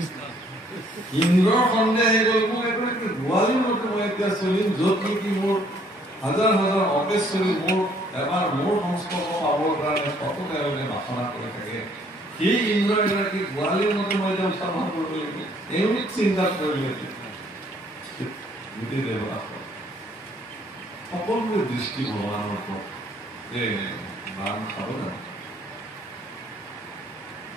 ইন্দ্ৰৰ সন্দেহ আহি গ'ল মোক একো গোৱালিৰ মতে মই এতিয়া চলিম য'ত নেকি মোৰ হাজাৰ হাজাৰ অপেজ চলি মোৰ এবাৰ মোৰ সংস্পৰ্শ পাবৰ কাৰণে কত তেওঁলোকে বাসনা কৰি থাকে সেই ইন্দ্ৰ এগৰাকী গোৱালিৰ মতে মই এতিয়া উত্থাপন কৰিব লাগিব এওঁলোক চিন্তা কৰিলে গোটেই দেৱতা সকলোৰে দৃষ্টি ভগৱানৰ ওপৰত যে বান খাব জানো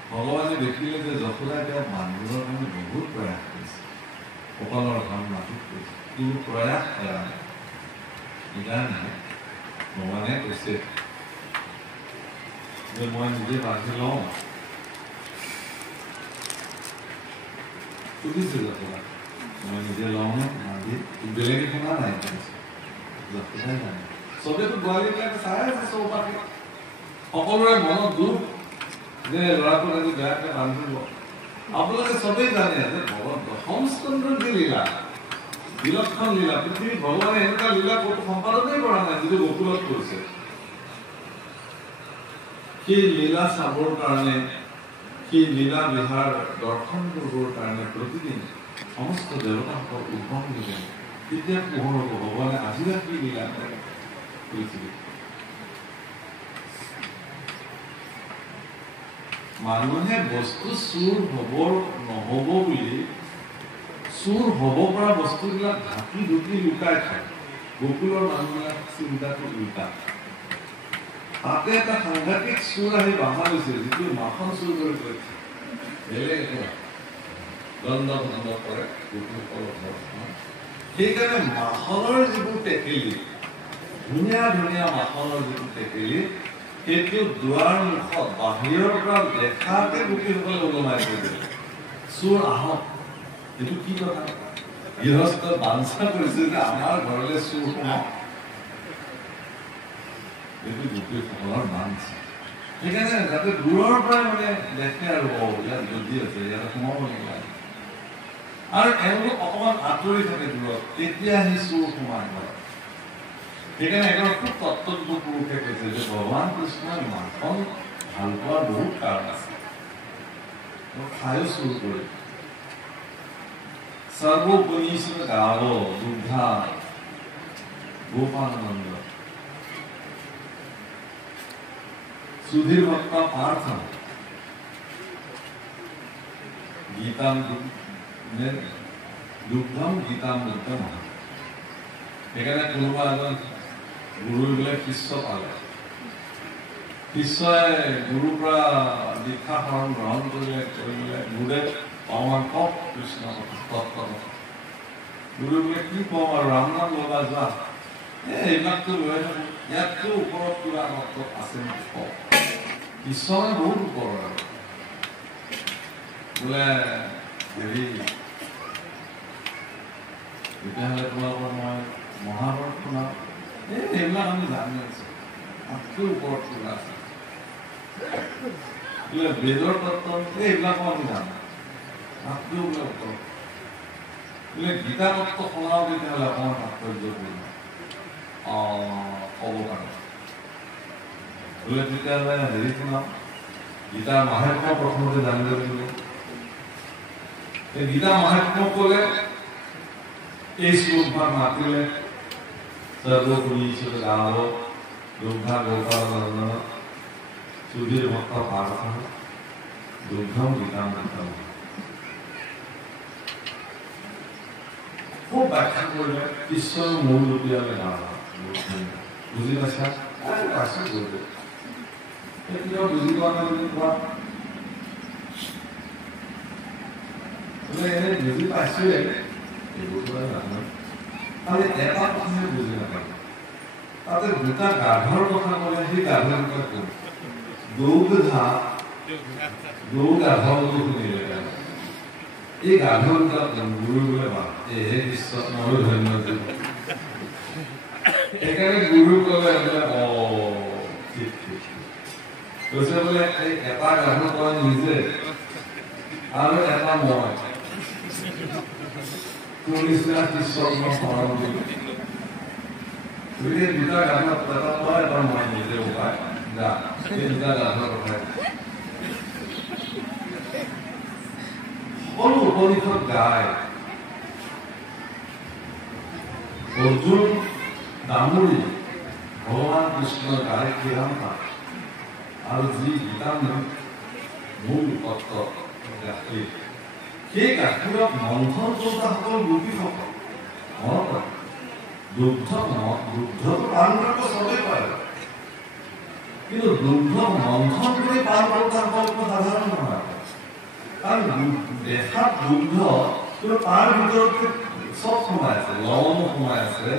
ভগৱানে দেখিলে যে যশোদা তেওঁ বান্ধোনৰ কাৰণে বহুত প্ৰয়াস কৰিছে কপালৰ ধান মাটিত কৰিছে কিন্তু প্ৰয়াস কৰা নাই সেইকাৰণে ভগৱানে কৈছে যে মই নিজে বান্ধি লওঁ সুধিছে যশোদা মই নিজে লওঁ বান্ধি বেলেগে শুনা নাই যশোদাই জানে চবেতো গোৱালিবিলাকে চাই আছে চৌপাশে সকলোৰে মনত দুখ যে ল'ৰাটোক আজি বেয়াকে বান্ধিব আপোনালোকে চবেই জানে যে দশম স্কন্ধৰ কি লীলা বিলক্ষণ লীলা পৃথিৱীত ভগৱানে এনেকুৱা লীলা ক'তো সম্পাদনেই কৰা নাই যিটো গকুলত কৰিছে সেই লীলা চাবৰ কাৰণে সেই লীলা বিহাৰ দৰ্শন কৰিবৰ কাৰণে প্ৰতিদিন সমস্ত দেৱতাসকল উদ্ভৱ দিলে তেতিয়া পোহৰ হ'ব ভগৱানে আজি কি লীলা কৰে পৃথিৱীত মানুহে বস্তু চুৰ হব নহব বুলি চুৰ হব পৰা বস্তুবিলাক ঢাকি ঢুকি লুকাই থাকে গকুলৰ মানুহবিলাক চিন্তাটো উল্টা তাতে এটা সাংঘাতিক চুৰ আহি বাধা লৈছে যিটো মাখন চুৰ কৰি কৰিছে বেলেগ একো দণ্ড ভণ্ড কৰে গকুলসকলৰ ঘৰখন সেইকাৰণে মাখনৰ যিবোৰ টেকেলি ধুনীয়া ধুনীয়া মাখনৰ যিটো টেকেলি সেইটো দুৱাৰ মুখত বাহিৰৰ পৰা দেখাতে গোপীসকলে ওলমাই থৈ দিলে চোৰ আহক এইটো কি কথা গৃহস্থ বাঞ্ছা কৰিছে যে আমাৰ ঘৰলৈ চোৰ সোমাওক এইটো গোপীসকলৰ বাঞ্ছা সেইকাৰণে যাতে দূৰৰ পৰা মানে দেখে আৰু ইয়াত জলদি আছে ইয়াত সোমাব নালাগে আৰু এওঁলোক অকণমান আঁতৰি থাকে দূৰত তেতিয়া সেই চোৰ সোমাই ঘৰত সেইকাৰণে এগৰাকী খুব তত্ত্বজ্ঞ পুৰুষে কৈছে যে ভগৱান কৃষ্ণই মাখন ভাল পোৱাৰ বহুত কাৰণ আছে খায়ো চুৰ কৰে সৰ্বোপনিষদ গাব দুগ্ধা গোপালানন্দ সুধীৰ ভক্ত পাৰ্থ গীতাম দুগ্ধম গীতাম দুগ্ধম সেইকাৰণে কোনোবা এজন গুৰু বোলে শিষ্য পালে শিষ্যই গুৰুৰ পৰা দীক্ষা শৰণ গ্ৰহণ কৰিলে গুৰুদেৱ অমান কওক কৃষ্ণ তত্ত্ব গুৰু বোলে কি কম আৰু ৰাম নাম লগা যোৱা এইবিলাকতো লৈ থাকো ইয়াততো ওপৰত কিবা তত্ত্ব আছে নেকি কওক ঈশ্বৰে বহুত ওপৰত আৰু বোলে হেৰি তেতিয়াহ'লে তোমালোকৰ মই মহাভাৰত শুনা এইবিলাক আমি জানি আছো আতকৈ ওপৰত কিবা আছে বেদৰ তত্ত্ব এইবিলাকো আমি জানো আতকৈ বোলে ওপৰত বোলে গীতা তত্ত্ব শুনাও তেতিয়াহ'লে অকণমান তাৎপৰ্যপূৰ্ণ ক'ব পাৰোঁ বোলে তেতিয়াহ'লে হেৰি শুনাও গীতাৰ মাহাত্ম্য প্ৰথমতে জানিব লাগিব এই গীতা মাহাত্ম্য ক'লে এই শ্লোকভাগ মাতিলে সর্বপুরীশ্বর গাব দুগ্ধা গোপালানন্দ সুধীর ভক্ত পার্থ দুগ্ধম গীতাম গীতাম খুব ব্যাখ্যা করলে ঈশ্বর মূল রূপিয়ালে গাওয়া বুঝি পাইছা পাইছো করবে এতিয়াও বুজি পোৱা নাই বুলি কোৱা এনে বুজি পাইছোৱে এইবোৰ জানো তাহলে এটা কথাহে বুজি নাপায় তাতে দুটা গাধৰ কথা ক'লে সেই গাধৰ কথা ক'ল গৌ গাধ বুলি শুনিলে এই গাধৰ দুটা গুৰু বোলে বা এহে ঈশ্বৰ ময়ো ধন্য দিব সেইকাৰণে গুৰু ক'লে ঠিক ঠিক কৈছে বোলে এই এটা গাধৰ কয় নিজে আৰু এটা মই পুলিচরা ঈশ্বর স্মরণ করি দুটা গাধা কথা কয় এটা মই নিজে উপায় যা এই দুটা গাধার উপায় সকলো উপনিষদ গায় অৰ্জুন দামুৰী ভগৱান কৃষ্ণৰ গায় কিৰান্তা আৰু যি গীতাৰ মূল তত্ত্ব গাখীৰ সেই গাখীৰত মন্থন কৰোঁতা সকল গোপীসকল মনত দুগ্ধটো পান কৰিব চবেই পাৰে কিন্তু দুগ্ধ মন্থন কৰি পান কৰোঁতা সকলটো সাধাৰণ নহয় কাৰণ দেখাত দুগ্ধ কিন্তু তাৰ ভিতৰতে চব সোমাই আছে লৱণ সোমাই আছে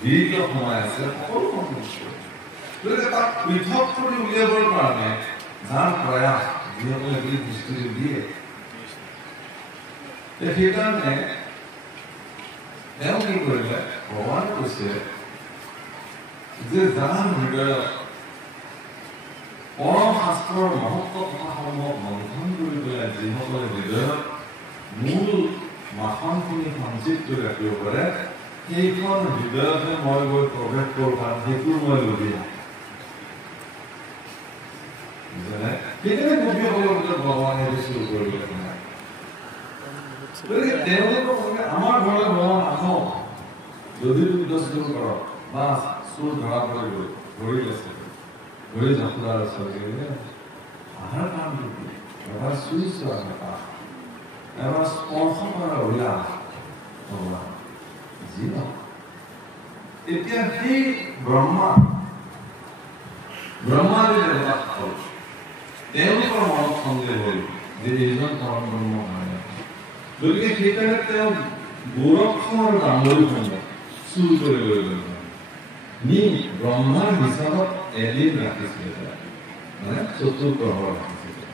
বীৰ্য সোমাই আছে সকলো সোমাই গতিকে তাক পৃথক কৰি উলিয়াবৰ কাৰণে যাৰ প্ৰয়াস যিসকলে এই দৃষ্টিটো দিয়ে সেইকাৰণে তেওঁ কি কৰিলে ভগৱানে কৈছে যে যাৰ হৃদয়ত পৰম শাস্ত্ৰৰ মহত্ব কথাসমূহক মন্থন কৰি পেলাই যিসকলে হৃদয়ত মূল মাখনখিনি সঞ্চিত কৰি ৰাখিব পাৰে সেইখন হৃদয়তে মই গৈ প্ৰৱেশ কৰোঁ কাৰণ সেইটো মই লবি সেইকাৰণে গোপীসকলৰ ভিতৰত ভগৱানে চুৰ কৰিবলৈ নাই গতিকে তেওঁলোকক আমাৰ ঘৰলৈ ভগৱান আহক যদি তুমি দোষ দূৰ কৰক বা চুৰ ধৰা পৰি গ'ল ধৰি লৈছে ধৰি জাপুৰাৰ ওচৰলৈ আহাৰ কামটো কি এবাৰ চুই চোৱা কথা এবাৰ স্পৰ্শ কৰা ওলা ভগৱান যি নহওক এতিয়া সেই ব্ৰহ্মাদি দেৱতাসকল তেওঁলোকৰ মনত সন্দেহ হ'ল যে এইজন পৰম ব্ৰহ্ম হয় গতিকে সেইকাৰণে তেওঁ গৌৰক্ষণ আৰু ডাঙৰি খণ্ড চুৰ কৰিবলৈ গ'ল নি ব্ৰহ্মাৰ হিচাপত এদিন ৰাখিছিলে মানে চতুৰ্গ্ৰহৰ ৰাখিছিলে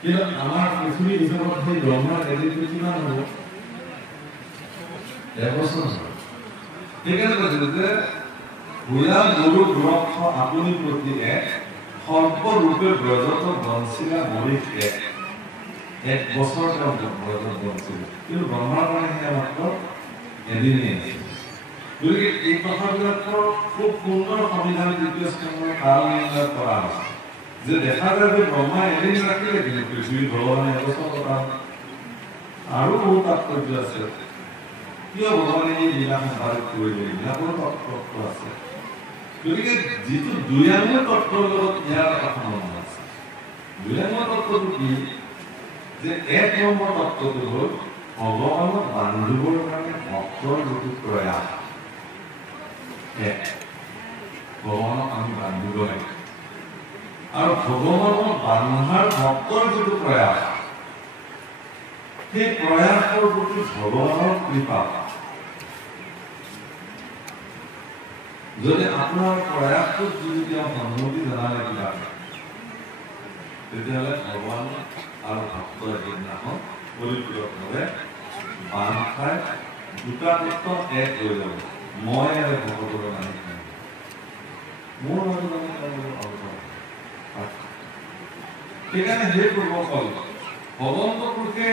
কিন্তু আমাৰ পৃথিৱীৰ হিচাপত সেই ব্ৰহ্মাৰ এদিনটো কিমান হ'ব এবছৰ সেইকাৰণে কৈছিলে যে ভূয়া গুৰু গোৰক্ষ আপুনি প্ৰতি এক সৰ্বৰূপে ব্ৰজত বঞ্চিলা মৰিষ এক বছৰ তেওঁ ব্ৰজত বঞ্চিল কিন্তু ব্ৰহ্মাৰ কাৰণে সেয়া মাত্ৰ এদিনেই আছিল গতিকে এই কথাবিলাকৰ খুব সুন্দৰ সংবিধান দ্বিতীয় স্থানৰ কাৰণ নিৰ্ণয় কৰা হৈছে যে দেখা যায় যে ব্ৰহ্মাই এদিন ৰাখিলে কিন্তু পৃথিৱীৰ ভগৱানে এবছৰ কথা আৰু বহু তাৎপৰ্য আছে কিয় ভগৱানে এই লীলা সম্পাদিত কৰিলে লীলাবোৰৰ তত্ত্ব আছে গতিকে যিটো দুয়াংগ তত্ত্বৰ লগত ইয়াৰ এটা সম্বন্ধ আছে দুয়াংগ তত্ত্বটো কি যে এক নম্বৰ তত্ত্বটো হ'ল ভগৱানক বান্ধিবৰ কাৰণে ভক্তৰ যিটো প্ৰয়াস ভগৱানক আমি বান্ধিব লাগে আৰু ভগৱানক বান্ধাৰ ভক্তৰ যিটো প্ৰয়াস সেই প্ৰয়াসৰ প্ৰতি ভগৱানৰ কৃপা যদি আপোনাৰ প্ৰয়াসটোত যদি তেওঁ সন্মতি জনালে কিবা তেতিয়াহ'লে ভগৱান আৰু ভক্তৰ সেইদিনাখন পৰিপূৰকভাৱে বান্ধ খাই দুটা তত্ত্ব এক হৈ যাব মই আৰু ভগৱতৰ মানি খাই মোৰ সেইকাৰণে সেই পূৰ্বফল ভগৱন্ত পুৰুষে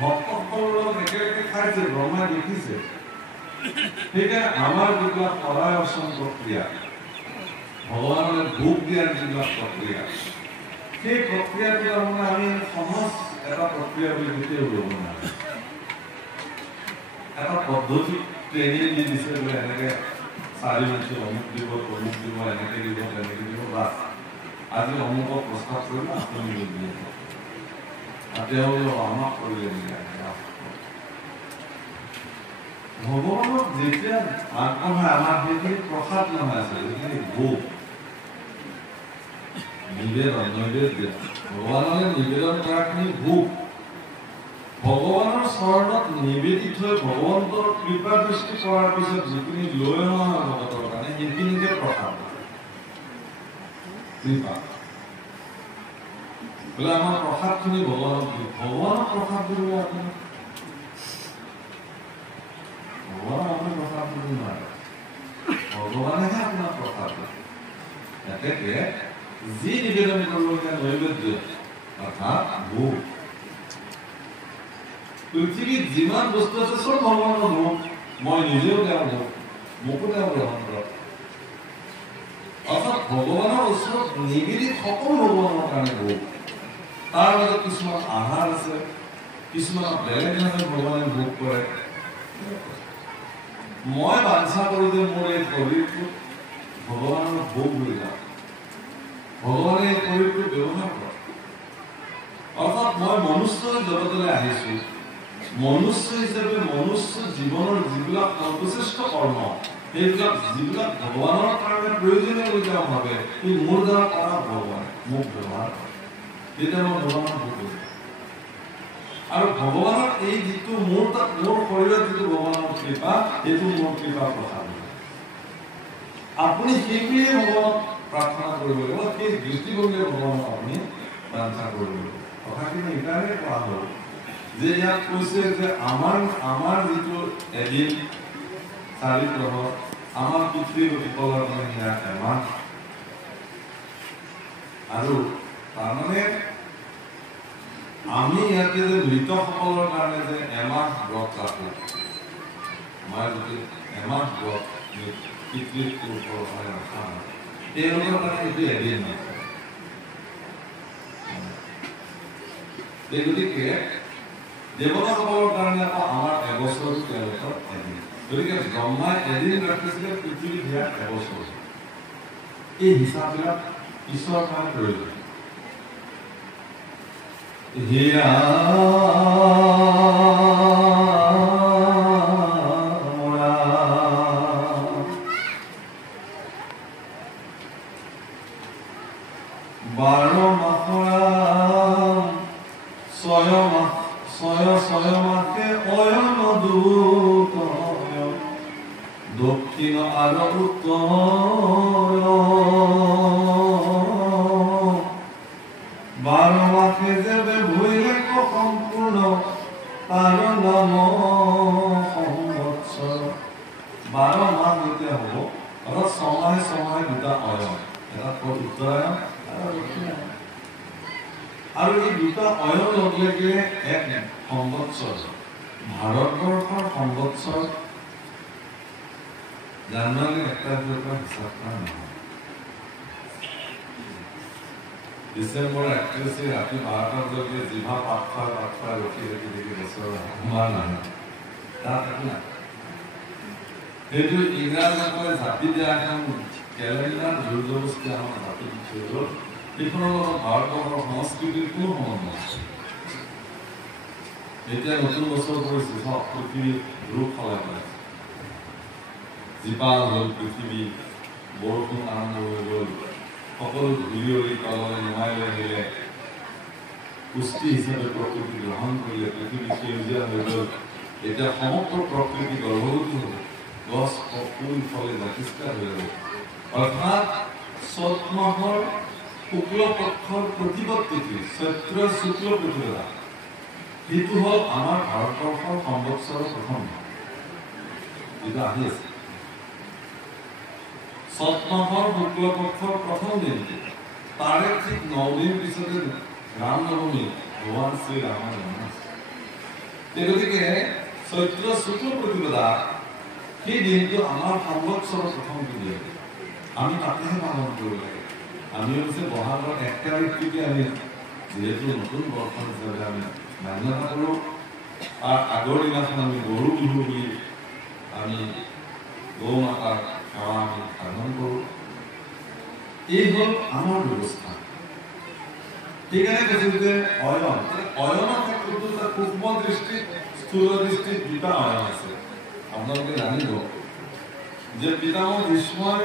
ভক্তসকলৰ লগত একেলগে খাইছে ব্ৰহ্মাই দেখিছে সেইকাৰণে আমাৰ যিবিলাক সদায় অৰ্চন প্ৰক্ৰিয়া ভগৱানলৈ ভোগ দিয়াৰ যিবিলাক প্ৰক্ৰিয়া সেই প্ৰক্ৰিয়াটো তাৰমানে আমি সহজ এটা প্ৰক্ৰিয়া বুলি কেতিয়াও ল'ব নোৱাৰোঁ এটা পদ্ধতি ট্ৰেইনিং দি দিছে বোলে এনেকৈ 4 বছৰ অমুক দিব তমুক দিব এনেকৈ দিব তেনেকৈ দিব বাছ আজি অমুকক প্ৰস্তাৱ কৰিলে আপুনি দিব তেওঁলোকে আমাক কৰিলে ভগৱানক যেতিয়া আগবঢ়াই আমাৰ সেইখিনি প্ৰসাদ নহয় আছে যিখিনি ভোগ নৈবেদ্য ভগৱানলৈ নিবেদন কৰাখিনি ভোগ ভগৱানৰ চৰণত নিবেদিত হৈ ভগৱন্তৰ কৃপা দৃষ্টি কৰাৰ পিছত যিখিনি লৈ অনা হয় ভগতৰ কাৰণে সেইখিনিকে প্ৰসাদ কৃপা বোলে আমাৰ প্ৰসাদখিনি ভগৱানক দিওঁ ভগৱানক প্ৰসাদ দিবলৈ আপুনি ভগৱানক আপুনি প্ৰসাদ দিব নোৱাৰে ভগৱানেহে আপোনাক প্ৰসাদ দিয়ে এতেকে যি নিবেদন কৰিবলগীয়া নৈবেদ্য অৰ্থাৎ ভোগ পৃথিৱীত যিমান বস্তু আছে চব ভগৱানৰ ভোগ মই নিজেও তেওঁৰ ভোগ মোকো তেওঁ গ্ৰহণ কৰক অৰ্থাৎ ভগৱানৰ ওচৰত নিবেদিত সকলো ভগৱানৰ কাৰণে ভোগ তাৰ মাজত কিছুমান আহাৰ আছে, কিছুমান বেলেগ ধৰণে ভগৱানে ভোগ কৰে। মই বাঞ্ছা কৰোঁ যে মোৰ এই শৰীৰটো ভগৱানৰ ভোগ হৈ যাওক, ভগৱানে এই শৰীৰটো ব্যৱহাৰ কৰক। অৰ্থাৎ মই মনুষ্য জগতলৈ আহিছোঁ, মনুষ্য হিচাপে মনুষ্য জীৱনৰ যিবিলাক সৰ্বশ্ৰেষ্ঠ কৰ্ম, সেইবিলাক যিবিলাক ভগৱানৰ কাৰণে প্ৰয়োজনীয় বুলি তেওঁ ভাবে, ই মোৰ দ্বাৰা কৰা ভগৱানে মোক ব্যৱহাৰ কৰে, তেতিয়া মই ভগৱানৰ ভোগ কৰোঁ। আৰু ভগৱানৰ এই যিটো মোৰ শৰীৰত যিটো ভগৱানৰ কৃপা, সেইটো মোৰ কৃপা প্ৰসাদ। আপুনি সেইটোৱে ভগৱানক প্ৰাৰ্থনা কৰিব লাগিব, সেই দৃষ্টিভংগীৰে ভগৱানক আপুনি বাঞ্ছা কৰিব লাগিব। কথাখিনি এইকাৰণে কোৱা হ'ল যে ইয়াত কৈছে যে আমাৰ যিটো এদিন 4 গ্ৰহ, আমাৰ পৃথিৱীসকলৰ কাৰণে সেয়া এমাহ। আৰু তাৰমানে আমি ইয়াতে যে মৃতসকলৰ কাৰণে যে এমাহ ব্ৰত ৰাখোঁ, আমাৰ যদি এমাহ ব্ৰত পিতৃপুৰুষৰ কাৰণে ৰখা হয়, তেওঁলোকৰ কাৰণে এইটো এদিন নহয়। গতিকে দেৱতাসকলৰ কাৰণে আকৌ আমাৰ এবছৰ তেওঁলোকৰ এদিন। গতিকে ব্ৰহ্মাই এদিন ৰাখিছিলে, পৃথিৱীত সেয়া এবছৰ। এই হিচাপবিলাক ঈশ্বৰৰ কাৰণে প্ৰয়োজন। হিয়া মাসে অয়ন দূত দক্ষিণ আর উত্তর, 12 মাসে যেবে ভৈরক সম্পূর্ণ তার নাম সংবৎসর। 12 মাস হইতে হব, অর্থাৎ ছমাহে দুটা অয়ন, এটা উত্তৰায়ণ আৰু দক্ষিণায়ণ। আৰু এই দুটা অয়ন লগ লাগিলে এক সংবৎসৰ। ভাৰতবৰ্ষৰ সংবৎসৰ জানুৱাৰী 1 তাৰিখৰ পৰা হিচাপ কৰা নহয়। ডিচেম্বৰ 31 ৰাতি 12টা বজালৈকে জিভা পাত খোৱা ৰখি বছৰ সোমাৰ নহয়, তাত একো নাই। সেইটো ইংৰাজসকলে জাপি দিয়া এখন কেলেণ্ডাৰ জোৰ জবস্তি আমাৰ জাপি দি থৈ গ'ল। সেইখনৰ লগত ভাৰতবৰ্ষৰ সংস্কৃতিৰ কোনো সম্বন্ধ নাই। এতিয়া নতুন বছৰ পৰিছে, চব পৃথিৱীৰ ৰূপ সলাই পেলাইছে। জীপাল হ'ল পৃথিৱী, বৰষুণ আৰম্ভ হৈ গ'ল, সকলো ধূলি তললৈ নমাই লৈ আহিলে, পুষ্টি হিচাপে প্ৰকৃতি গ্ৰহণ কৰিলে, পৃথিৱী সেউজীয়া হৈ গ'ল। এতিয়া সমগ্ৰ প্ৰকৃতি গৰ্ভৱতী হ'ল, গছ ফুল ফলে জাতিষ্কাৰ হৈ গ'ল। অৰ্থাৎ চ'ত মাহৰ শুক্ল পক্ষৰ প্ৰতিপদ তিথি, চৈত্ৰ শুক্ল প্ৰতিপদা, সেইটো হ'ল আমাৰ ভাৰতবৰ্ষৰ সংবৎসৰৰ প্ৰথম মাহ, যিটো আহি আছে। চ'ত মাহৰ শুক্ল পক্ষৰ প্ৰথম দিনটো, তাৰে ঠিক 9 দিন পিছতে ৰাম নৱমী, ভগৱান শ্ৰীৰামৰ জন্ম আছে। গতিকে চৈত্ৰ শুক্ল প্ৰতিপদা সেই দিনটো আমাৰ সংবৎসৰৰ প্ৰথম দিন, আমি তাতেহে পালন কৰিব লাগে। আমি হৈছে বহাগৰ 1 তাৰিখটোকে আমি যিহেতু নতুন বৰ্ষ হিচাপে আমি মান্যতা কৰোঁ। আৰু আগৰ দিনাখন আমি গৰু বিহু বুলি আমি গৌ মাতাক সেৱা আমি সাধন কৰোঁ। এই হ'ল আমাৰ ব্যৱস্থা। সেইকাৰণে কৈছোঁ যে অয়নৰ ক্ষেত্ৰতো এটা সূক্ষ্ম দৃষ্টিত, স্থূল দৃষ্টিত দুটা অয়ন আছে। আপোনালোকে জানিব যে পিতামহ ভীষ্মই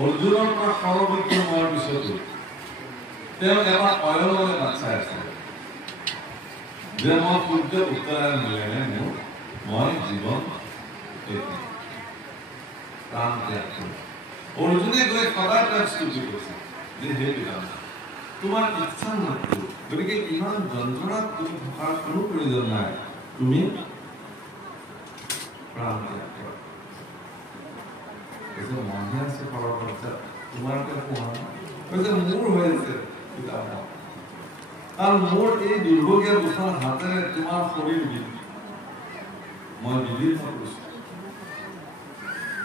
অৰ্জুনৰ পৰা সৰ্ববিক্ৰম হোৱাৰ পিছতো তেওঁ এটা অয়নলৈ বাট চাই আছে যে মই সূৰ্য উত্তৰায়ণ মিলেনে মই জীৱন প্ৰাণ ত্যাগ কৰোঁ। অৰ্জুনে গৈ সদায় তেওঁক স্তুতি কৰিছে যে হে পিতামহ, তোমাৰ ইচ্ছা নকৰোঁ, গতিকে ইমান যন্ত্ৰণাত তুমি থকাৰ কোনো প্ৰয়োজন নাই, তুমি প্ৰাণ ত্যাগ কৰা। মনে আছে তোমালোকে মোৰ হৈ আছে পিতামহ, আৰু মোৰ এই দুৰ্ভগীয়া দুখন হাতেৰে তোমাৰ শৰীৰ মই বিলীন কৰিছোঁ।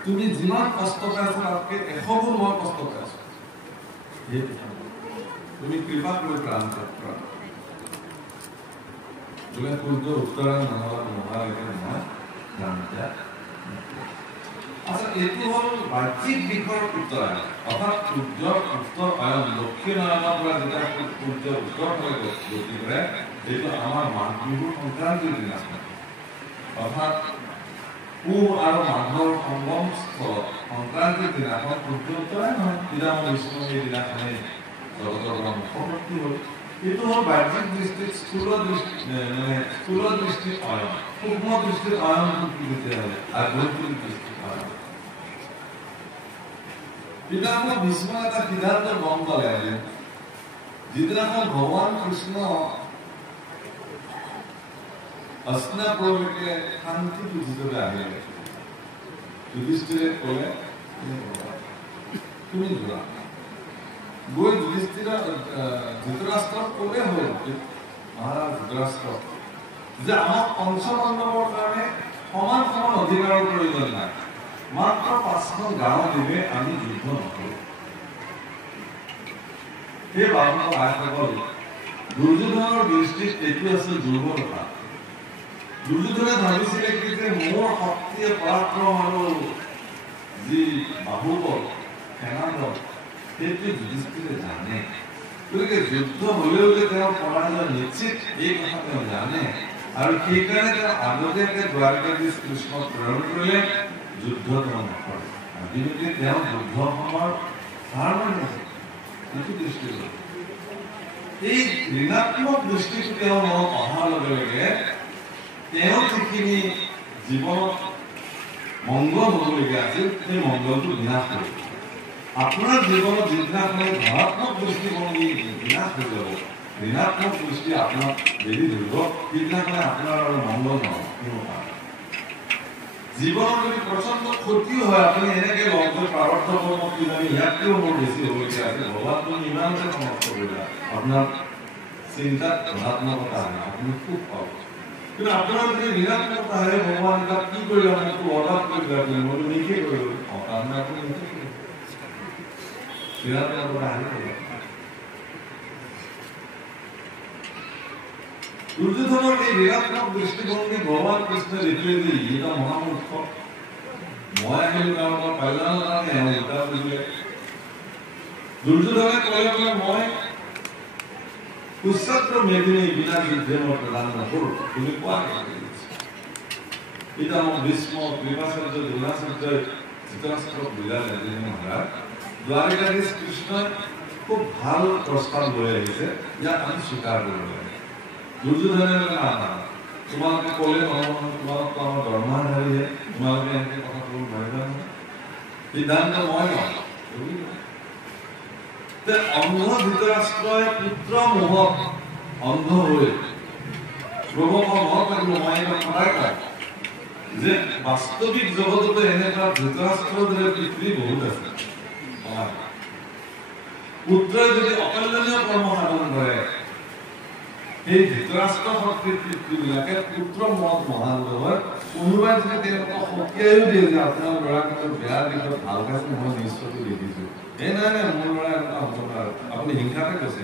তুমি যিমান কষ্ট পাই আছা তাতকৈ 100 গুণ মই কষ্ট পাই আছো। তুমি কৃপা করে প্রাণ ত্যাগ করো বলে সূর্য উত্তরায়ণ মহারাজ নহয় প্রাণ ত্যাগ। আচ্ছা, এইটো হল বাহ্যিক দিশৰ উত্তৰায়ণ, অৰ্থাৎ সূৰ্যৰ উত্তৰায়ণ দক্ষিণ আয়নৰ পৰা যেতিয়া সূৰ্য উত্তৰ ফালে গতি কৰে, এইটো আমাৰ মাঘ বিহুৰ সংক্ৰান্তিৰ দিনাখন, অৰ্থাৎ পুহ আৰু মাঘৰ সংগম স্থলত সংক্ৰান্তিৰ দিনাখন সূৰ্য উত্তৰায়ণ হয়। শ্ৰীৰাম বিষ্ণু এই দিনাখনে জগতৰ পৰা মুখৱৰ্তী হ'ল। এইটো হ'ল বাহ্যিক দৃষ্টিত স্থূল দৃষ্টিৰ অয়ন। সূক্ষ্ম দৃষ্টিৰ অয়নটো কি তেতিয়াহ'লে আধ্যাত্মিক দৃষ্টিৰ অয়ন। পিতামহ ভীষ্ম এটা সিদ্ধান্ত গম পালে যে যিদিনাখন ভগৱান কৃষ্ণ হস্তিনাপুৰলৈকে শান্তি পুজিবলৈ আহিলে, যুধিষ্ঠিৰে ক'লে তুমি যোৱা, গৈ ধৃতৰাষ্ট্ৰক ক'লে হ'ল মহাৰাজ ধৃতৰাষ্ট্ৰ যে আমাক পঞ্চপাণ্ডৱৰ কাৰণে সমান সমান অধিকাৰৰ প্ৰয়োজন নাই, মাত্ৰ 5খন গাঁও দিলে আমি যুদ্ধ নকৰোঁ। সেই বাবুৰ আইসকল দুৰ্যোধনৰ দৃষ্টিত এইটো আছিল দুৰ্বলতা। দুৰ্যোধনে ভাবিছিলে কি যে মোৰ শক্তিয়ে পৰাক্ৰম আৰু যি বাহুবল সেনাবল সেইটো যুধিষ্ঠিৰে জানে, গতিকে যুদ্ধ হলেও যে তেওঁ পৰাজয় নিশ্চিত এই কথা তেওঁ জানে, আৰু সেইকাৰণে তেওঁ আগতীয়াকৈ দ্বাৰকাধীশ কৃষ্ণক প্ৰেৰণ কৰিলে, যুদ্ধ তেওঁ নকৰে। আজিলৈকে তেওঁ যুদ্ধ সময়ৰ হাৰ মানিছে। এইটো দৃষ্টি এই ঋণাত্মক দৃষ্টিটো তেওঁ মনত অহাৰ লগে লগে তেওঁ যিখিনি জীৱনত মংগল হ'বলগীয়া আছিল সেই মংগলটো বিনাশ কৰিব। আপোনাৰ জীৱনত যিদিনাখনে ধনাত্মক দৃষ্টিভংগী বিনাশ হৈ যাব, ঋণাত্মক দৃষ্টি আপোনাক বেৰি ধৰিব, সেইদিনাখনে আপোনাৰ আৰু মংগল নহয় কোনো কাৰণ। জীৱনত যদি প্ৰচণ্ড ক্ষতিও হয়, আপুনি এনেকে লওঁতে প্ৰাৰব্ধ কৰ্ম কিজানি ইয়াতকৈও মোৰ বেছি হ'বলগীয়া আছে, ভগৱান তুমি ইমানকে সমাপ্ত কৰিলা, আপোনাৰ চিন্তাত ধনাত্মকতা আহে, আপুনি খুব পাব। কিন্তু আপোনাৰ যদি ঋণাত্মকতা আহে, ভগৱান তাত কি কৰিলে, মোকতো অৰ্ডাৰ কৰিলে, মইতো নিজে কৰিলো, অকাৰণে আপুনি নিজে কৰিলে, ঋণাত্মকতা আহি গ'ল। দুৰ্যোধনৰ এই ঋণাত্মক দৃষ্টিভংগী ভগৱান কৃষ্ণই দেখিলে যে ই এটা মহামূৰ্খ, মই আহিলো তেওঁলোকৰ কল্যাণৰ কাৰণে, এওঁ উল্টা বুজিলে। দুৰ্যোধনে ক'লে বোলে মই কুশাগ্ৰ মেদিনী বিনা যুদ্ধে মই প্ৰদান নকৰোঁ, তুমি কোৱা এতিয়া মোক ভীষ্ম কৃপাচাৰ্য দ্ৰোণাচাৰ্যই ধৃতৰাষ্ট্ৰক বুজালে যে মহাৰাজ দ্বাৰকাধীশ কৃষ্ণই খুব ভাল প্ৰস্তাৱ লৈ আহিছে, ইয়াক আমি স্বীকাৰ কৰিব লাগে। দুৰ্যোধনে তোমালোকে ক'লে নহ'ব, তোমালোকতো আমাৰ দৰমহাধাৰীহে, তোমালোকে এনেকৈ কথা ক'ব নোৱাৰিবা নহয়, সিদ্ধান্ত মই নহয়। অন্ধ ধৃতৰাষ্ট্ৰই পুত্ৰ মোহত অন্ধ হৈ প্ৰভুক মনত লাগিব। মই এটা সদায় কওঁ যে বাস্তৱিক জগততো এনেকুৱা ধৃতৰাষ্ট্ৰৰ দৰে পৃথিৱী বহুত আছে। পুত্ৰই যদি অকল্যাণীয় কৰ্ম সাধন কৰে, সেই ধৃতৰাষ্ট্ৰ শক্তিৰ পিতৃবিলাকে পুত্ৰ মনত মহান্ত হয়। কোনোবাই যদি তেওঁলোকক সকীয়াইও দিয়ে যে আপোনাৰ ল'ৰা কিন্তু বেয়া দিশত ভাল কাছে, মই নিশ্চয়কৈ দেখিছো, এই নাই নাই মোৰ ল'ৰা এনেকুৱা হ'ব নোৱাৰে, আপুনি হিংসাতে কৈছে।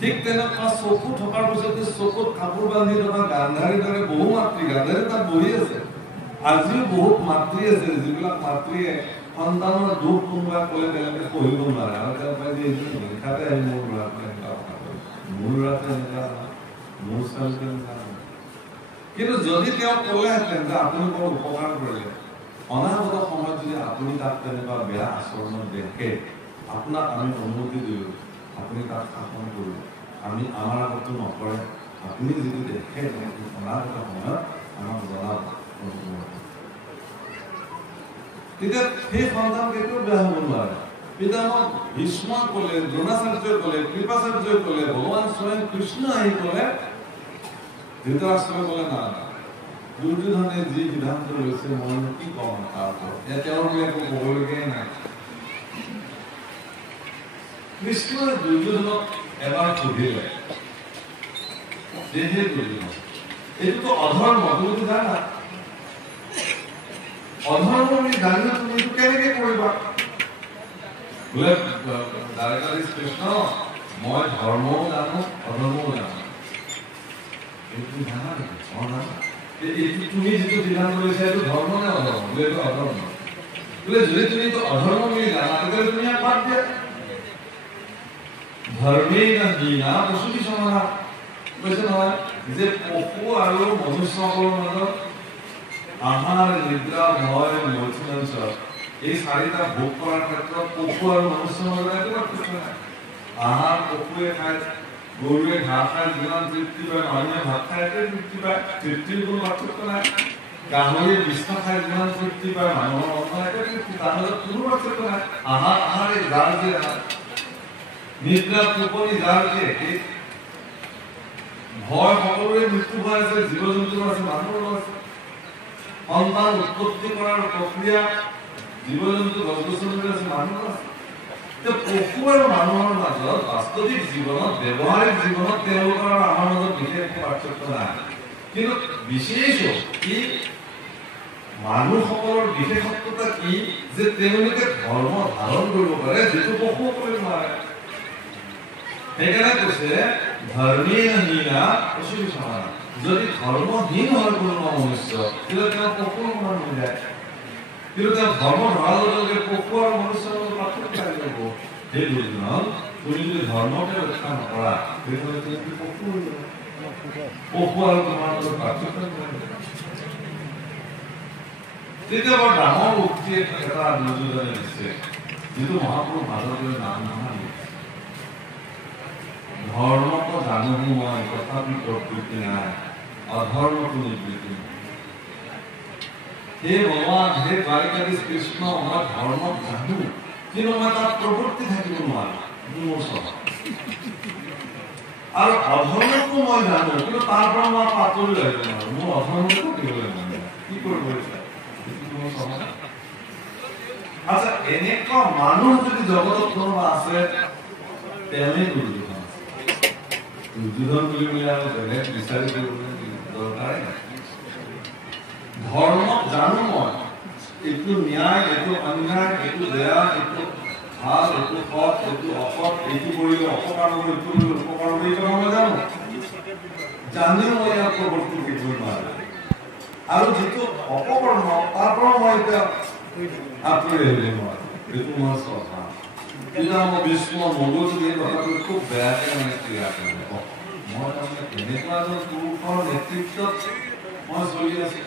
ঠিক তেনেকুৱা চকু থকাৰ পিছত চকুত কাপোৰ বান্ধি থকা গান্ধাৰীৰ দৰে বহু মাতৃ, গান্ধাৰী তাত বহি আছে। আজিও বহুত মাতৃ আছে যিবিলাক মাতৃয়ে সন্তানৰ দুখ কোনোবাই ক'লে তেওঁলোকে পঢ়িব নোৱাৰে, আৰু তেওঁ কয় যে এইটো হিংসাতে আহি মোৰ ল'ৰাটো এনেকুৱা কথা কয়, মোৰ ল'ৰাটো এনেকুৱা মোৰ ছোৱালীটো এনেকুৱা। কিন্তু যদি তেওঁ ক'লেহেঁতেন যে আপুনি বৰ উপকাৰ কৰিলে, অনাগত সময়ত যদি আপুনি তাত তেনেকুৱা বেয়া আচৰণত দেখে, আপোনাক আমি অনুমতি দিলোঁ, আপুনি তাত শাসন কৰিব, আমি আমাৰ আগতো নকৰে, আপুনি যদি দেখে অনাগত সময়ত আমাক জনাব। তেতিয়া সেই সন্তান কেতিয়াও বেয়া হ'ব নোৱাৰে। পিতামহ ভীষ্মই ক'লে, দ্ৰোণাচাৰ্যই ক'লে, কৃপাচাৰ্যই ক'লে, ভগৱান স্বয়ং কৃষ্ণ আহি ক'লে, ধৃতৰাষ্ট্ৰই ক'লে না, দুৰ্যোধনে যি সিদ্ধান্ত লৈছে মইনো কি কম তাৰ ওপৰত, তেওঁৰ বোলে একো ক'বলগীয়াই নাই। কৃষ্ণই দুৰ্যোধনক এবাৰ সুধিলে যে হে দুৰ্যোধন, এইটোতো অধৰ্ম, তুমিতো জানা, অধৰ্ম বুলি জানিলে তুমি এইটো কেনেকে কৰিবা? বোলে দ্বাৰকাধীশ কৃষ্ণ মই ধৰ্মও জানো অধৰ্মও জানো এইটো জানা নেকি এইটো তুমি যিটো সিদ্ধান্ত লৈছা এইটো ধৰ্ম নে অধৰ্ম বোলে এইটো অধৰ্ম বোলে যদি তুমি এইটো অধৰ্ম বুলি জানা তেতিয়াহ'লে তুমি ইয়াক বাদ দিয়া ধৰ্মেই না পশু সমানা কৈছে নহয় যে পশু আৰু মনুষ্যসকলৰ মাজত আহাৰ নিদ্ৰা ভয় মৈথুনঞ্চ এই চাৰিটা ভোগ কৰাৰ ক্ষেত্ৰত পশু আৰু মনুষ্যৰ মাজত একো পাৰ্থক্য নাই আহাৰ পশুৱে খায় গৰুৱে ঘাঁহ খায় যিমান তৃপ্তি পায় মানুহে ভাত খায় একে তৃপ্তি পায় তৃপ্তিৰ কোনো পাৰ্থক্য নাই গাহৰিয়ে বিষ্ণু খায় যিমান তৃপ্তি পায় মানুহৰ অন্ন একে তৃপ্তি তাৰ মাজত কোনো পাৰ্থক্য নাই আহাৰ এই যাৰ যে নিদ্ৰা টোপনি যাৰ যে একেই ভয় সকলোৰে মৃত্যু হৈ আছে জীৱ জন্তুৰ আছে মানুহৰো আছে সন্তান উৎপত্তি কৰাৰ প্ৰক্ৰিয়া জীৱ জন্তু গছ গছনিৰ আছে মানুহৰ আছে পশু আৰু মানুহৰ মাজত বাস্তৱিক জীৱনত ব্যৱহাৰিক জীৱনত তেওঁলোকৰ আৰু আমাৰ মাজত বিশেষ পাৰ্থক্য নাই কিন্তু বিশেষ কি মানুহসকলৰ বিশেষত্বতা কি যে তেওঁলোকে ধৰ্ম ধাৰণ কৰিব পাৰে যিটো পশুসকলে নোৱাৰে সেইকাৰণে কৈছে ধৰ্মীহীনা পশু সমানা যদি ধৰ্মহীন হয় কোনো মনুষ্য তেতিয়া তেওঁ পশুৰ সমান হৈ যায় কিন্তু তেওঁ ধৰ্ম ধৰাৰ লগে পশু আৰু মনুষ্যৰ মাজত পাৰ্থক্য আহি যাব সেই বুজিল তুমি যদি ধৰ্মকে ৰক্ষা নকৰা তেতিয়াহ'লে তুমি পশু হৈ যাব পশু আৰু তোমাৰ মাজত পাৰ্থক্য তেতিয়া বৰ ডাঙৰ উক্তি এটা দুৰ্যোধনে দিছে যিটো মহাপুৰুষ মাধৱদেৱে নাম নহয় ধৰ্মক জানো মই তথাপি প্ৰকৃতি নাই অধৰ্মকো নিবৃত্তি নাই হে ভগৱান হে দ্বাৰকাধীশ কৃষ্ণ মই ধৰ্মক জানো কিন্তু মই তাত প্ৰবৃত্তি থাকিব নোৱাৰো মোৰ স্বভাৱ আৰু অধৰ্মকো মই জানো কিন্তু তাৰ পৰা মই আঁতৰি আহিব নোৱাৰো মোৰ অধৰ্মকো দিবলৈ মন যায় কি কৰিব আচ্ছা এনেকুৱা মানুহ যদি জগতত কোনোবা আছে তেওঁই দুৰ্যোধন দুৰ্যোধন বুলি ক'লে আৰু বেলেগ বিচাৰি কৰিবলৈ দৰকাৰে নাই ধৰ্মক জানো মই এইটো ন্যায় এইটো অন্যায় এইটো বেয়া এইটো ভাল এইটো সৎ এইটো অসৎ এইটো কৰিলে অপকাৰ হ'ব এইটো কৰিলে উপকাৰ হ'ব এইটো মই জানো জানিও মই ইয়াক প্ৰৱৰ্তন কৰিব নোৱাৰো আৰু যিটো অপকৰ্ম তাৰ পৰা মই এতিয়া আঁতৰি আহিব নোৱাৰো এইটো মোৰ স্বভাৱ কিন্তু মই ভীষ্ম মগজু এই কথাটো খুব বেয়াকে মানে ক্ৰিয়া কৰিব মই তাৰমানে এনেকুৱা এজন পুৰুষৰ নেতৃত্বত মই চলি আছো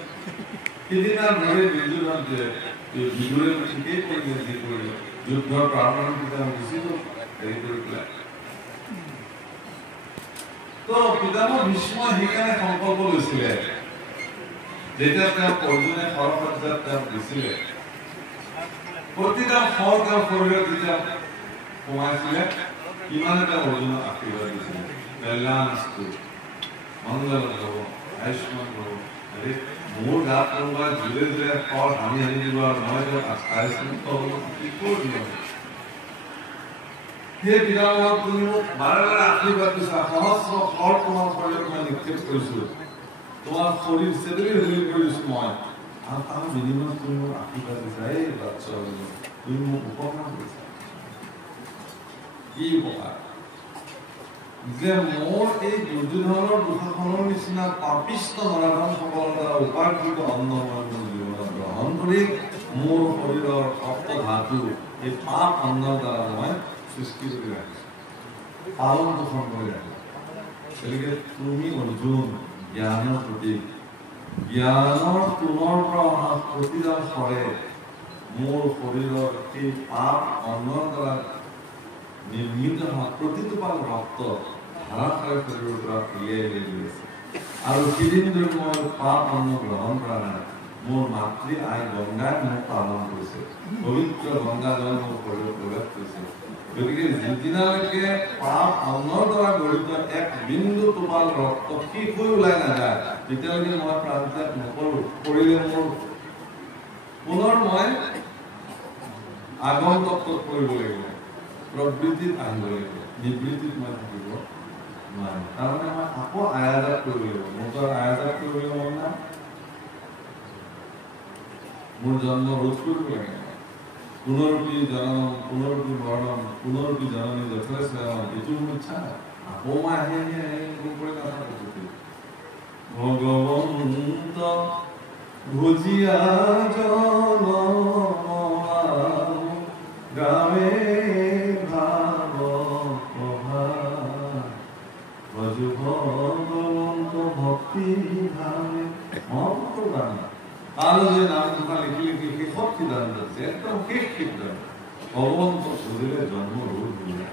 সিদিনা ধৰি দুৰ্যোধন যে বিদুৰে ঠিকেই কৰিলে যি কৰিলে যুদ্ধৰ প্ৰাৰম্ভ পিতামহ গুচিটো হেৰি কৰি পেলাই তো পিতামহ ভীষ্মই সেইকাৰণে সংকল্প লৈছিলে যেতিয়া তেওঁ অৰ্জুনে সৰসজ্জাত তেওঁক দিছিলে প্ৰতিটা ফল তেওঁৰ শৰীৰত যেতিয়া সোমাইছিলে কিমানে তেওঁ অৰ্জুনক আশীৰ্বাদ দিছিলে কল্যাণস্তু মংগল ভৱ আয়ুষ্মান ভৱ মোৰ গাত কোনোবাই জোৰে জোৰে ফল হানি হানি দিব আৰু মই তেওঁক আয়ুষ্মান কি কৰি দিম সেই পিতামহক তুমি মোক বাৰে বাৰে আশীৰ্বাদ দিছা সহস্ৰ ফল তোমাৰ শৰীৰত মই নিক্ষেপ কৰিছো তোমাৰ শৰীৰ চেদুৰি হেৰি কৰিছো মই আৰু তাৰ বিনিময়ত তুমি মোক আশীৰ্বাদ দিছা এই বাচ্চা তুমি মোক উপকাৰ কৰিছা কি উপকাৰ যে মোৰ এই দুৰ্যোধনৰ দুঃশাসনৰ নিচিনা পাপিষ্ট নৰধমসকলৰ দ্বাৰা উপাৰ্জিত অন্ন মই মোৰ জীৱনত গ্ৰহণ কৰি মোৰ শৰীৰৰ সপ্ত ধাতু এই পাপ অন্নৰ দ্বাৰা মই সৃষ্টি কৰি ৰাখিছো পালন পোষণ কৰি ৰাখিছো গতিকে তুমি অৰ্জুন জ্ঞানৰ প্ৰতীক জ্ঞানৰ তোনৰ পৰা অহা প্ৰতিজন স্বৰে মোৰ শৰীৰৰ সেই পাপ অন্নৰ দ্বাৰা নিৰ্মিত হোৱা প্ৰতিটো পাল ৰক্ত ধাৰাসাৰে শৰীৰৰ পৰা উলিয়াই লৈ গৈ আছে আৰু সিদিন ধৰি মই পাপ অন্ন গ্ৰহণ কৰা নাই মোৰ মাতৃ আই গংগাই মোক পালন কৰিছে পবিত্ৰ গংগা জল মোৰ শৰীৰত প্ৰৱেশ কৰিছে গতিকে যিদিনালৈকে পাপ অন্নৰ দ্বাৰা গঠিত এক বিন্দু টোপাল ৰক্ত শেষ হৈ ওলাই নাযায় তেতিয়ালৈকে মই প্ৰাণত্যাগ নকৰো কৰিলে মোৰ পুনৰ মই আগন্তক কৰিব লাগিব প্ৰবৃত্তিত আহিব লাগিব নিবৃত্তিত মই থাকিব নোৱাৰিম তাৰমানে মই আকৌ আয়াজাত কৰিব লাগিব মোৰ তো আয়াজাত কৰিবলৈ মন নাই মোৰ জন্ম ৰোধ কৰিব লাগে পুনৰপি জনম পুনৰপি মৰণম পুনৰপি জননী যথেষ্ট এইটো মোৰ ইচ্ছা আকৌ মই আহি কৰি নাথাকো ভগৱন্ত ভুজিয়া গামে ভাৱ ভজু ভগৱন্ত ভক্তি ভাৱে মনটো গান আৰু যে নাম তোমাৰ লিখি লিখি শেষত সিদ্ধান্ত আছে একদম শেষ সিদ্ধান্ত ভগৱন্ত বুজিলে জন্ম ৰোগ বুলিলে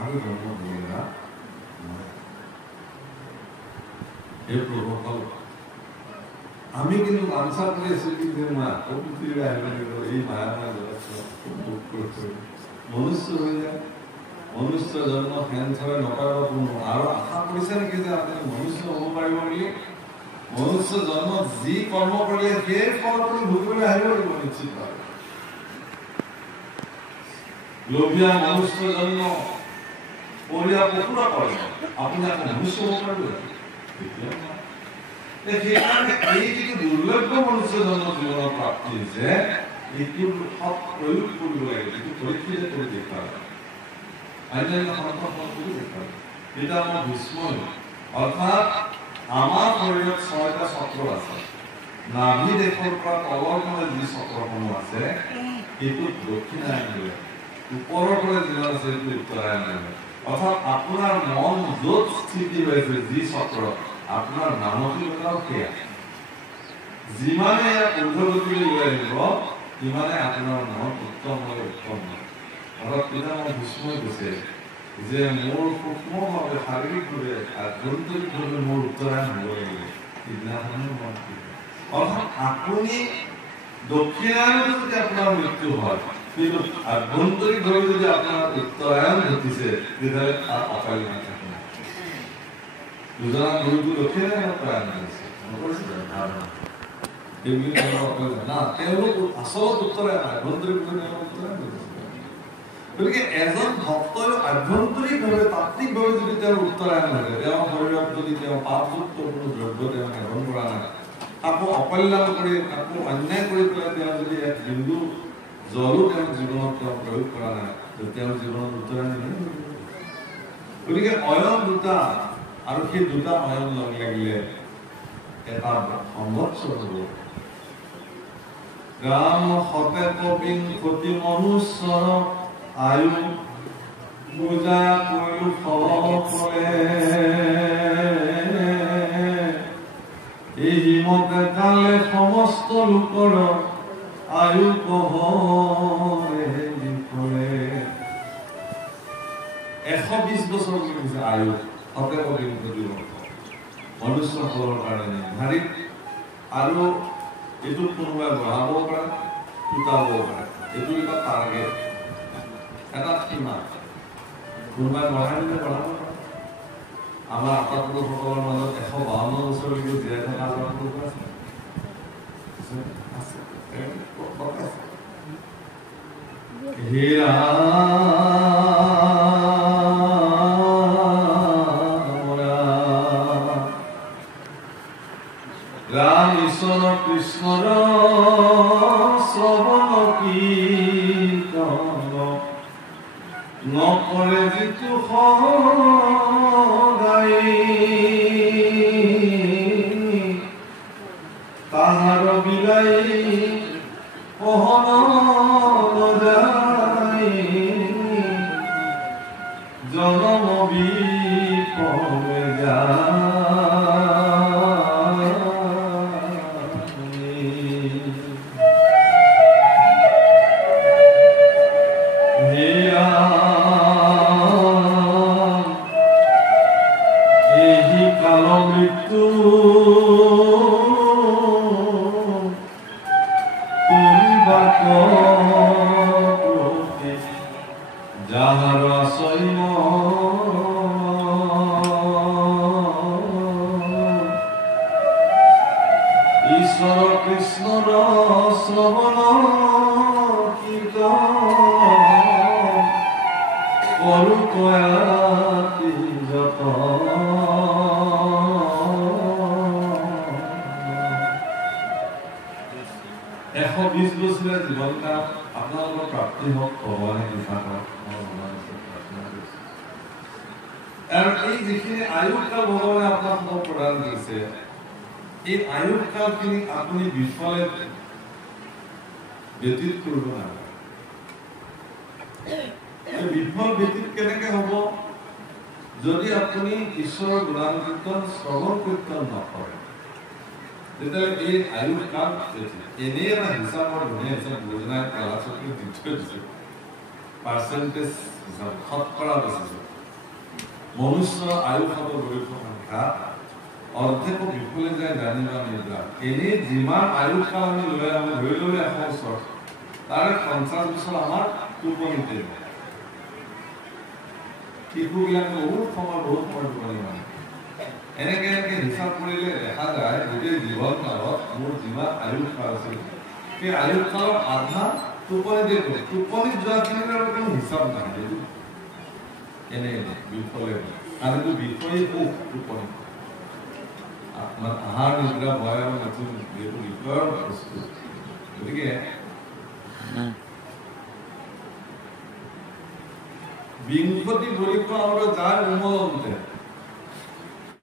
আৰু জন্ম বুলিলা এই প্ৰভুসকল আমি কিন্তু বাঞ্ছা কৰি আছো কিন্তু মই আকৌ পৃথিৱীলৈ আহিব লাগিব এই মায়াময় জগত মনুষ্য হৈ যায় মনুষ্য জন্ম কেঞ্চাৰে নকৰাব কোনো আৰু আশা কৰিছে নেকি যে আপুনি মনুষ্য হ'ব পাৰিব বুলি মনুষ্য জন্ম যি কৰ্ম কৰিলে সেই ফলটো ভুগিবলৈ আহিব লাগিব নিশ্চিতভাৱে লোভীয়া মনুষ্য জন্ম কৰিয়া পপুৰা কৰে আপুনি আকৌ মনুষ্য হ'ব পাৰিব সেইকাৰণে এই যিটো দুৰ্লভ্য মনুষ্য জন্ম জীৱনৰ প্ৰাপ্তি হৈছে এইটো সৎ প্ৰয়োগ কৰিব লাগে এইটো পৰীক্ষিত কৰি দেখুৱাব অন্যান্য সন্তান কৰি দেখুৱাব এটা আমাৰ বিস্ময় অৰ্থাৎ আমাৰ শৰীৰত ৬টা চক্ৰ আছে নাভি দেশৰ পৰা তলৰ ফালে যি চক্ৰসমূহ আছে এইটোত দক্ষিণায়ন ওপৰৰ পৰা যিমান আছে সেইটো উত্তৰায়ণ অৰ্থাৎ আপোনাৰ মন য'ত স্থিতি হৈছে যি চক্ৰ আপোনাৰ মানসিকতাও সেয়া যিমানে ঊৰ্ধ্বগতিলৈ লৈ আহিব সিমানে আপোনাৰ মন উত্তম হয় উত্তম হয় অৰ্থাৎ পিতা মই বিস্ময় গৈছে যে মোৰ সূক্ষ্মভাৱে শাৰীৰিকভাৱে আভ্যন্তৰিকভাৱে মোৰ উত্তৰায়ণ হ'ব লাগিব সিদিনাখনে মন অৰ্থাৎ আপুনি দক্ষিণায়নত যদি আপোনাৰ মৃত্যু হয় কিন্তু আভ্যন্তৰিকভাৱে যদি আপোনাৰ উত্তৰায়ণ ঘটিছে তেতিয়াহ'লে তাৰ অকাল নাথাকে দুজনা গুৰুটো দক্ষিণায়নত প্ৰয়াণ কৰিছে তেওঁলোক আচলত উত্তৰায়ণ আভ্যন্তৰিকভাৱে উত্তৰায়ণ কৰিছে গতিকে এজন ভক্তই আভ্যন্তৰিকভাৱে তাত্ত্বিকভাৱে যদি তেওঁৰ উত্তৰায়ণ হয় তেওঁৰ শৰীৰত যদি তেওঁ পাপযুক্ত কোনো দ্ৰব্য তেওঁ সেৱন কৰা নাই আকৌ অকল্যাণ কৰি আকৌ অন্যায় কৰি পেলাই তেওঁ যদি এক বিন্দু জলো তেওঁৰ জীৱনত তেওঁ প্ৰয়োগ কৰা নাই তেওঁৰ জীৱনত উত্তৰায়ণ নহয় গতিকে অয়ন দুটা আৰু সেই দুটা অয়ন লগ লাগিলে এটা সংবৎসৰ হ'ব ৰাম সতে কবিং ক্ষতি মনুষ্যৰ আয়ু বুজা কৰিলো ফলে এই মতে কালে সমস্ত লোকৰ আয়ু কহৰে লিখলে 120 বছৰ বুলি কৈছে আয়ু সতে কবিং ক্ষতি মনুষ্যসকলৰ কাৰণে নিৰ্ধাৰিত আৰু এইটোত কোনোবাই বঢ়াব পাৰে টুটাব পাৰে এইটো এটা টাৰ্গেট এটা সীমা কোনোবাই বঢ়াই দিলে বঢ়াব পাৰে আমাৰ আটাপুৰুষসকলৰ মাজত 152 বছৰলৈকে জীয়াই থকা আটাপুৰুষ আছে হীৰা ৰাম ঈশ্বৰ কৃষ্ণৰ শ্ৰৱণ কীৰ্তন নকৰে যিটো সদায় তাহাৰ বিলাই পহন নযায় জনম বিপদে যায় ঈশ্বৰ কৃষ্ণৰ শ্ৰৱণ কীৰ্তন কৰো কয়াতি যতন 120 বছৰীয়া জীৱনকাল আপোনালোকৰ প্ৰাপ্তি হওক, ভগৱানে কৃপা কৰক, মই ভগৱানৰ ওচৰত প্ৰাৰ্থনা কৰিছোঁ। আৰু এই যিখিনি আয়ুসকাল ভগৱানে আপোনাক প্ৰদান কৰিছে, এই আয়ুসকালখিনি আপুনি বিফলে ব্যতীত কৰিব নালাগে। বিফল ব্যতীত কেনেকে হ'ব? যদি আপুনি ঈশ্বৰৰ গুণানুকীৰ্তন শ্ৰৱণ কীৰ্তন নকৰে, তেতিয়াহ'লে এই আয়ুসকাল এনেই এটা হিচাপৰ ধুনীয়া হিচাপ যোজনাই কালাচকীয়ে দি থৈ দিছে, পাৰ্চেণ্টেজ হিচাপ, শতকৰা বেচিছে। মনুষ্যৰ আয়ুসত দৰিদ্ৰ সংখ্যা অৰ্ধেক বিফলে যায় জানিবা নিদ্ৰা। এনেই যিমান আয়ুসকাল আমি লৈ আহোঁ, ধৰি ল'লে 100 বছৰ, তাৰে 50 বছৰ আমাৰ টোপনিতে যায়। শিশুবিলাক বহুত সময় টোপনি মানে। এনেকে হিচাপ কৰিলে দেখা যায় গোটেই জীৱন কালত মোৰ যিমান আয়ুসকাল আছিল, সেই আয়ুসকালৰ আধা টোপনিতে গ'ল। টোপনিত যোৱাখিনিৰ আৰু কোনো হিচাপ নাই, এনে বিফলে আৰু বিষয়ে সুখ টোপনি। আহাৰ নিদ্ৰা ভয় আৰু নতুন যিহেতু বিষয়ৰ বস্তু, গতিকে বিংশতি বৰিষ্ঠ আমৰা যাৰ উমলন্তে